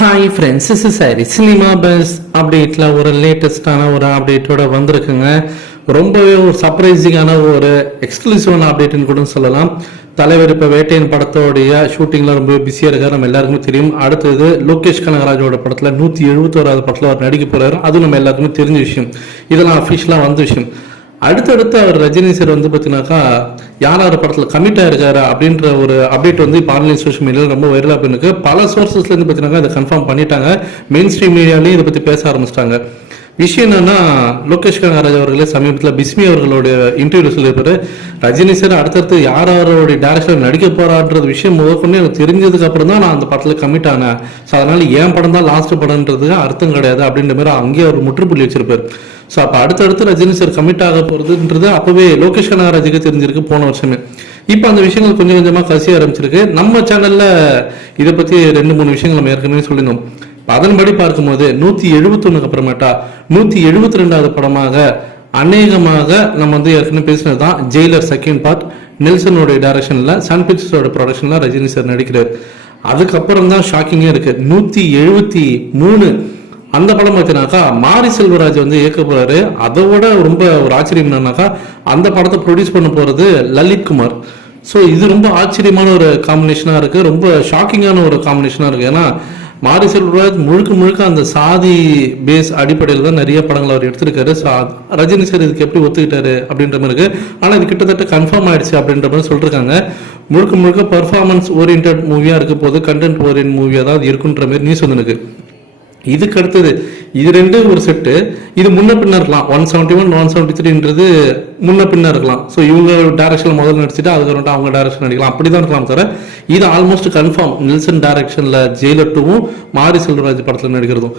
Hi friends is சாரி cinema buzz அப்டேட்டில் ஒரு லேட்டஸ்டான ஒரு அப்டேட்டோட வந்திருக்குங்க. ரொம்பவே ஒரு சர்ப்ரைசிங்கான ஒரு எக்ஸ்க்ளூசிவான அப்டேட்னு கூட சொல்லலாம். தலைவர் இப்போ வேட்டையன் படத்தோடைய ஷூட்டிங்கில் ரொம்ப பிஸியாக இருக்கார். நம்ம எல்லாருக்குமே தெரியும். அடுத்தது லோகேஷ் கனகராஜோட படத்தில் நூற்றி எழுபத்தோராது படத்தில் அவர் நடிக்க போகிறாரு அது நம்ம எல்லாருக்குமே தெரிஞ்ச விஷயம். இதெல்லாம் அஃபிஷியலாக வந்த விஷயம். அடுத்தடுத்து அவர் ரஜினி சார் வந்து பார்த்தீங்கன்னாக்கா யார் யார் படத்தில் கமிட் ஆயிருக்காரு அப்படின்ற ஒரு அப்டேட் வந்து இப்போ ஆன்லைன் சோஷியல் மீடியாவில் ரொம்ப வைரலாக போயிருக்கு பல சோர்சஸ்லேருந்து பார்த்தீங்கன்னா இதை கன்ஃபார்ம் பண்ணிட்டாங்க. மெயின் ஸ்ட்ரீம் மீடியாலையும் இதை பற்றி பேச ஆரம்பிச்சிட்டாங்க. விஷயம் என்னன்னா லோகேஷ் கனகராஜ் அவர்களே சமீபத்தில் பிஸ்மி அவர்களுடைய இன்டர்வியூ சொல்லியிருப்பாரு. ரஜினி சார் அடுத்தடுத்து யார் அவருடைய டேரக்டர் நடிக்க போறான்றது விஷயம் முதற்கொண்டு எனக்கு தெரிஞ்சதுக்கு அப்புறம் தான் நான் அந்த படத்தில் கமிட் ஆனேன். ஸோ அதனால என் படம் தான் லாஸ்ட் படம்ன்றதுக்கு அர்த்தம் கிடையாது அப்படின்ற மாதிரி அங்கேயே அவர் முற்றுப்புள்ளி வச்சிருப்பாரு. ஸோ அப்போ அடுத்தடுத்து ரஜினி சார் கமிட் ஆக போகிறதுன்றது அப்போவே லோகேஷ் கனகராஜுக்கு தெரிஞ்சிருக்கு போன வருஷமே. இப்போ அந்த விஷயங்கள் கொஞ்சம் கொஞ்சமாக கசிய ஆரம்பிச்சிருக்கு. நம்ம சேனலில் இதை பற்றி ரெண்டு மூணு விஷயங்கள் நம்ம ஏற்கனவே சொல்லியிருந்தோம். இப்போ அதன்படி பார்க்கும்போது நூற்றி எழுபத்தொன்னுக்கு அப்புறமேட்டா நூற்றி எழுபத்தி ரெண்டாவது படமாக அநேகமாக நம்ம வந்து ஏற்கனவே பேசினது தான் ஜெயிலர் செகண்ட் பார்ட் நெல்சனோட டைரக்ஷனில் சன் பிக்சர்ஸோட ப்ரொடக்ஷனில் ரஜினி சார் நடிக்கிறார். அதுக்கப்புறம் தான் ஷாக்கிங்கே இருக்குது நூற்றி எழுபத்தி மூணு அந்த படம் பார்த்தீங்கன்னாக்கா மாரி செல்வராஜ் வந்து இயக்க போறாரு. அதை விட ரொம்ப ஒரு ஆச்சரியம் என்னன்னாக்கா அந்த படத்தை ப்ரொடியூஸ் பண்ண போறது லலித் குமார். ஸோ இது ரொம்ப ஆச்சரியமான ஒரு காம்பினேஷனாக இருக்கு. ரொம்ப ஷாக்கிங்கான ஒரு காம்பினேஷனாக இருக்கு. ஏன்னா மாரி செல்வராஜ் முழுக்க முழுக்க அந்த சாதி பேஸ் அடிப்படையில் தான் நிறைய படங்கள் அவர் எடுத்திருக்காரு. ஸோ ரஜினி சார் இதுக்கு எப்படி ஒத்துக்கிட்டாரு அப்படின்ற மாதிரி இருக்கு. ஆனால் இது கிட்டத்தட்ட கன்ஃபார்ம் ஆயிடுச்சு அப்படின்ற மாதிரி சொல்லிருக்காங்க. முழுக்க முழுக்க பர்ஃபார்மன்ஸ் ஓரியன்ட் மூவியாக இருக்க போது கண்டென்ட் ஓரியன்ட் மூவியாக தான் அது இருக்குன்ற மாதிரி நியூஸ் வந்து இதுக்கு அடுத்தது இது ரெண்டு ஒரு செட்டு இது முன்ன பின்ன இருக்கலாம். One seventy one one seventy த்ரீன்றது முன்ன பின்ன இருக்கலாம். ஸோ இவங்க டேரக்ஷன் முதல்ல நடிச்சுட்டு அதுக்கப்புறம் அவங்க டேரக்ஷன் நடிக்கலாம். அப்படி தான் இருக்கலாம் தவிர இது ஆல்மோஸ்ட் கன்ஃபார்ம் நெல்சன் டேரக்ஷனில் ஜெயிலர் டூவும் மாரி செல்வராஜ் படத்தில் நடிக்கிறதும்.